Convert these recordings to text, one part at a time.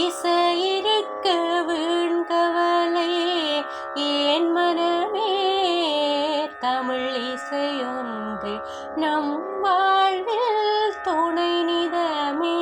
இசையிருக்க வீண்கவலை ஏன் மனமே தமிழ் இசையொன்று நம் வாழ்வில் துணை நிதமே.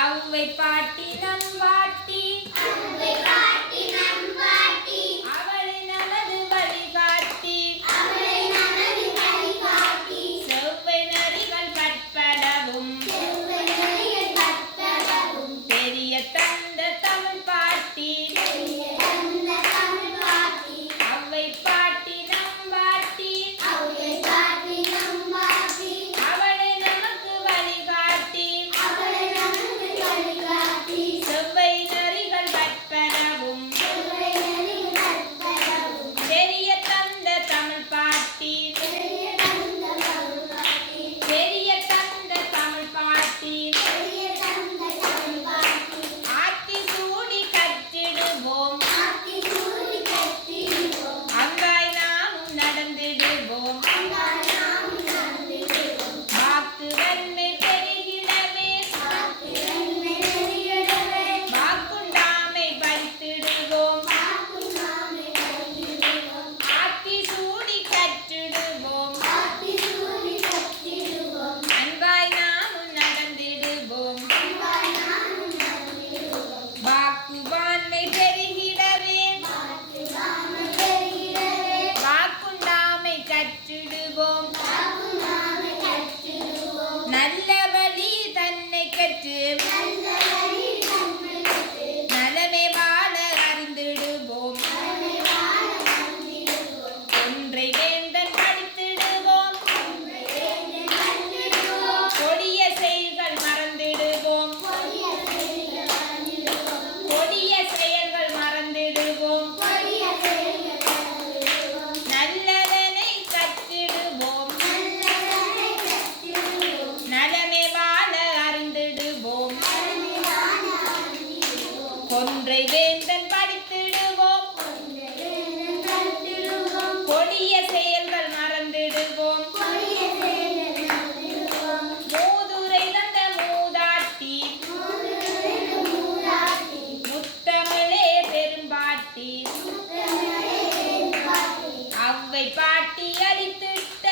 அவ்வை பாட்டி நம் பாட்டி, அவ்வை பாட்டி நம் பாட்டி, அவளை நமது வழிகாட்டி, அவளை நமது வழிகாட்டி, செவ்வை நெறிகள் கற்படவும், செவ்வை நெறிகள் கற்படவும், தெரிய தந்த தமிழ் பாட்டி, தெரிய தந்த தமிழ் பாட்டி, அவ்வை பாட்டி நம் பாட்டி, அவ்வை பாட்டி நம் பாட்டி, அவளை நமக்கு வழிகாட்டி, அவளை நமது வழிகாட்டி, செவ்வை நெறிகள் கற்படவும், செவ்வை நெறிகள் கற்படவும், தெரிய தந்த தமிழ் பாட்டி, தெரிய தந்த தமிழ் பாட்டி, தெரிய தந்த தமிழ் பாட்டி, தெரிய தந்த தமிழ் பாட்டி, ஆத்தி சூடி கற்றிடுவோம், ஆத்தி சூடி கட்டிடுவோம், அங்காய் நாமும் நடந்திடுவோம், நாம் நடந்திடுவோம், வாக்கு வன்மை பெருகிடவே, வாக்கு நன்மை நெறியிடவே, வாக்குண்டாமை பறித்திடுவோம், வாக்கும் நாமே கட்டிடுவோம், ஆத்தி சூடி கற்றிடுவோம், ஆத்தி சூடி கட்டிடுவோம், அன்பாய் நாமும் நடந்திடுவோம், அன்பாய் நாமும் நடந்திடுவோம், வாக்கு வான்மை பெருகிடவே, வாக்கு நாமே பெருகிடவே, வாக்குண்டாமை கற்றிடுவோம், வாக்கும் நாமே கட்டிடுவோம், நல்ல வழி தன்னை கற்று நல்ல வழி நம்மை கட்டு, நலமே வாழ அறிந்திடுவோம், நன்மை வாழ அறிந்திடுவோம், ஒன்றை வேந்தன் படித்திடுவோம், ஒன்றை வேண்டி கண்டிடுவோம், கொடிய செயல்கள் மறந்திடுவோம், கொடிய செயல்கள் அறிந்திடுவோம், கொடிய செயல்கள் மறந்திடுவோம், கொடிய செயல்கள் அறிந்திடுவோம், நல்லதனை கற்றிடுவோம், நல்லதனை கட்டிடுவோம், நலமே வாழ அறிந்திடுவோம், நன்மை வாழ அறிந்திடுவோம், ஒன்றை வேந்தன் படித்திடுவோம், ஒன்றை வேண்டி கண்டிடுவோம், கொடிய செயல்கள் மறந்திடுவோம், கொடிய செயல்கள் அறிந்திடுவோம், மூதுரை தந்த மூதாட்டி, மூதுரைக்கு மூதாட்டி, முத்தமிழே பெரும்பாட்டி, முத்தமிழே பெரும்பாட்டி, அவ்வை பாட்டி அளித்திட்ட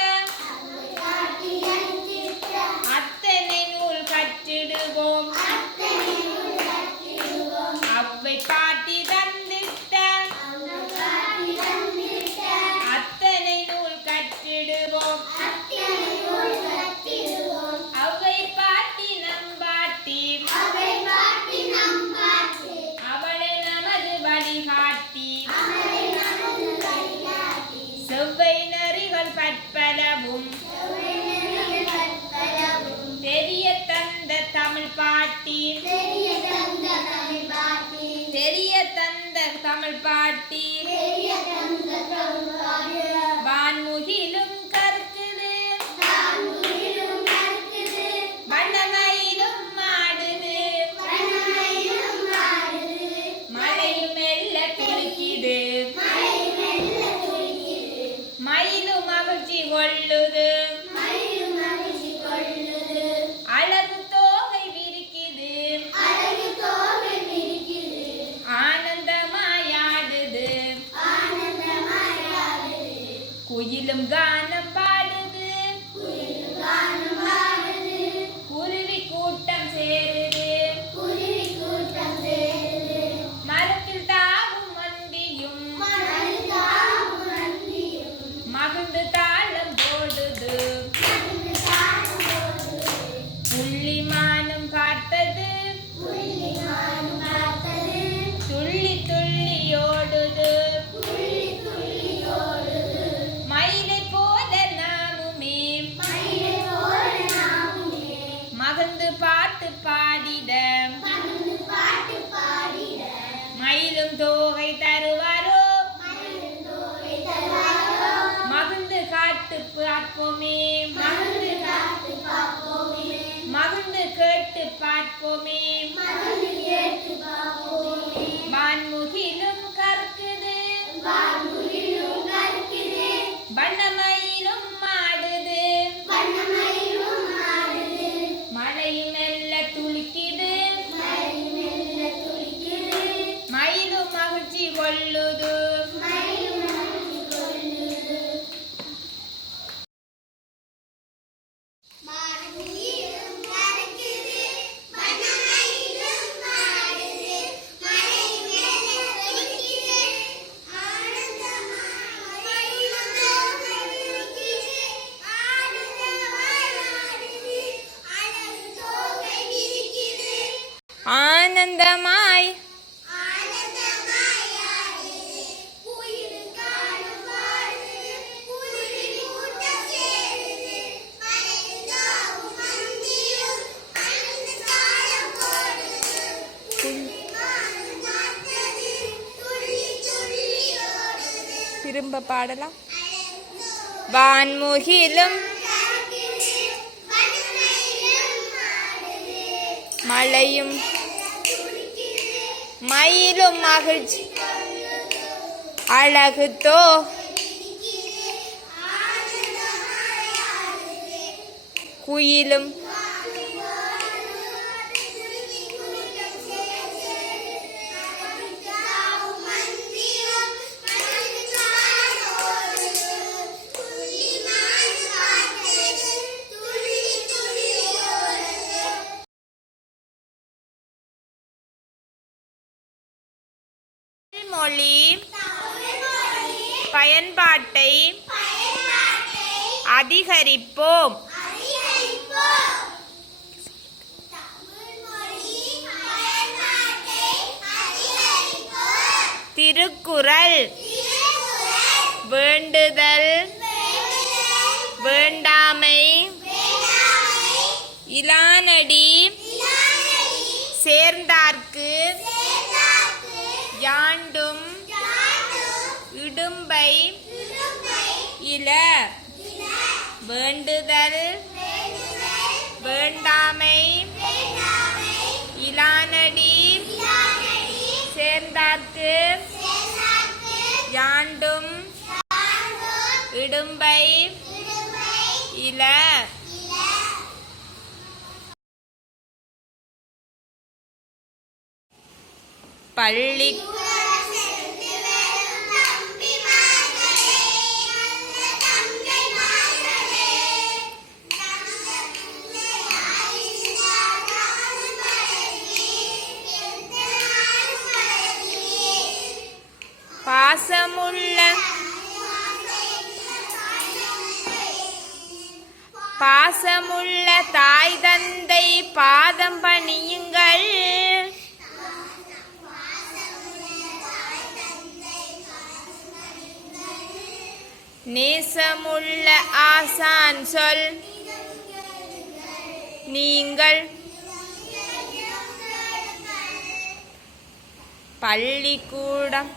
அவ்வை பாட்டி அளித்திட்ட அத்தனை நூல் கற்றிடுவோம், அத்தனை நூல் கட்டிடுவோம், அவ்வை பாட்டி பாட்டி பெரிய தந்த தமிழ் பாட்டி தெரிய தந்த தமிழ் பாட்டி பெரிய தந்த தமிழ் பாட்டி வான்முகிலும் கற்குது தான்முகிலும் கற்குது வண்ணமயிலும் ஆடுது வண்ணமயிலும் ஆடுது மழையும் மெல்ல துளிக்குது மழை மெல்ல துளிக்குது மயிலும் மகிழ்ச்சி கொள்ளுது மயிலும் மகிழ்ச்சி கொள்ளுது அழகு தோகை விரிக்குது அழகு தோகை விரிக்குது ஆனந்தமாயாடுது ஆனந்தமாயாடுது குயிலும் கானம் பாடுது குயில் கானம் பாடுது குருவி கூட்டம் சேருது குருவி கூட்டம் சேருது மரத்தில் தாவும் மண்டியும் மணல் தாவும் நந்தியும் மகிழ்ந்து தாளம் போடுது மகிழ்ந்து தாளம் போடுது புள்ளிமானும் பார்த்தது புள்ளி மானும் பார்த்தது துள்ளி துள்ளி ஓடுது துள்ளி துள்ளி ஓடுது மயிலை போல நாமுமே மயிலை போல நாமுமே மகிழ்ந்து பாட்டு பாடிட மகிழ்ந்து பாட்டு பாடிட மயிலும் தோகை தருவாரோ மயிலும் தோகை தருவாரோ மகிழ்ந்து காட்டு பார்ப்போமே மகிழ்ந்து காத்து பார்ப்போமே மகிழ்ந்து கேட்டு பார்ப்போமே மகிழ்ந்து கேட்டு பார்ப்போமே வான்முகிலும் கற்குது வான்முகிலும் கற்குது வண்ணமயிலும் ஆடுது வண்ணமயிலும் ஆடுது மழையும் மெல்ல துளிக்குது மழை மெல்ல துளிக்குது மயிலும் மகிழ்ச்சி கொள்ளுது மயிலும் மகிழ்ச்சி கொள்ளுது மார்கழியிலும் கற்குது வண்ணமயிலும் ஆடுது மழை மெல்ல துளிக்குது ஆனந்தமாய் மயிலும் தோகை விரிக்குது ஆனந்தமாயாடுது அழகு தோகை விரிக்குது ஆனந்தமாய் ஆனந்தமாயாடுது குயில் கானம் பாடுது குருவி கூட்டம் சேருது மலையில் தாவும் மந்தியும் மகிழ்ந்து தாளம் போடுது புள்ளிமானும் பார்த்தது துள்ளி துள்ளி ஓடுது திரும்ப பாடலாம் அழகு வான்முகிலும் கற்குது வண்ணமயிலும் ஆடுது மழையும் துளிக்குது மயிலும் மகிழ்ச்சி அழகு தோ குயிலும் மொழி பயன்பாட்டை அதிகரிப்போம். திருக்குறள் வேண்டுதல் வேண்டாமை இலானடி சேர்ந்தார்க்கு யாண்டும் இடும்பை இல வேண்டுதல் வேண்டாமை இலானடி சேர்ந்தார்க்கு யாண்டும் இடும்பை இல பள்ளி பாசமுள்ள தாய் தந்தை பாதம் பணியுங்கள். நேசமுள்ள ஆசான் சொல் நீங்கள் பள்ளிக்கூடம்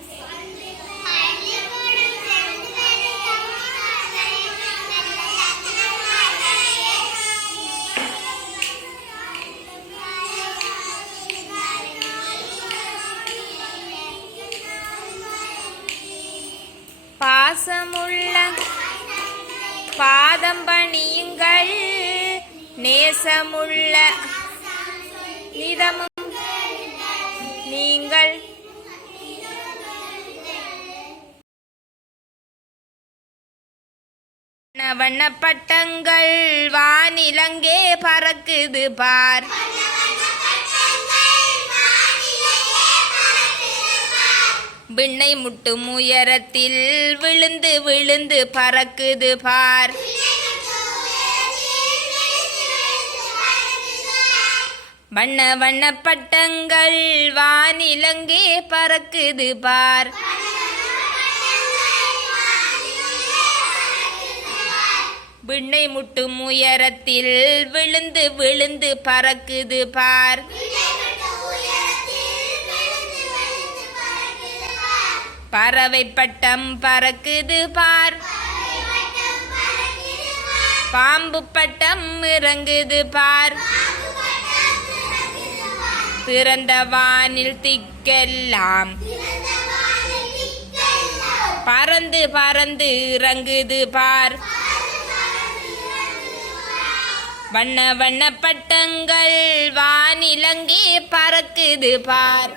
பாசமுள்ள பாதம் பணியுங்கள் நேசமுள்ள நிதமும் நீங்கள் வண்ண பட்டங்கள் வானிலங்கே பறக்குது பார் விண்ணை முட்டும் உயரத்தில் விழுந்து விழுந்து பறக்குது பார் வண்ண வண்ண பட்டங்கள் வானிலங்கே பறக்குது பார் விண்ணை முட்டும் உயரத்தில் விழுந்து விழுந்து பறக்குது பார் பறவை பட்டம் பறக்குது பார் பாம்பு பட்டம் இறங்குது பார் திறந்த வானில் திக்கெல்லாம் பறந்து பறந்து இறங்குது பார் வண்ண வண்ண பட்டங்கள் வானிலங்கே பறக்குது பார்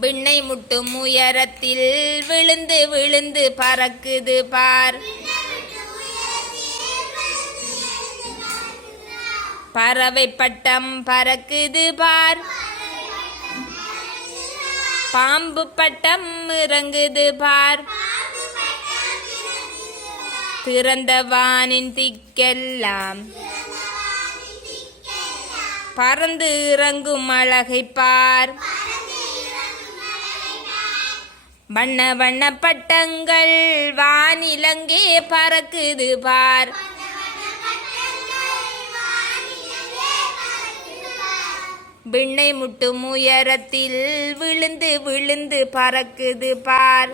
விண்ணை முட்டும் உயரத்தில் விழுந்து விழுந்து பறக்குது பார் பறவை பட்டம் பறக்குது பார் பாம்பு பட்டம் இறங்குது பார் திறந்த வானின் திக்கெல்லாம் பறந்து இறங்கும் அழகை பார் வண்ண வண்ண பட்டங்கள் வானிலங்கே பறக்குது பார் விண்ணை முட்டும் உயரத்தில் விழுந்து விழுந்து பறக்குது பார்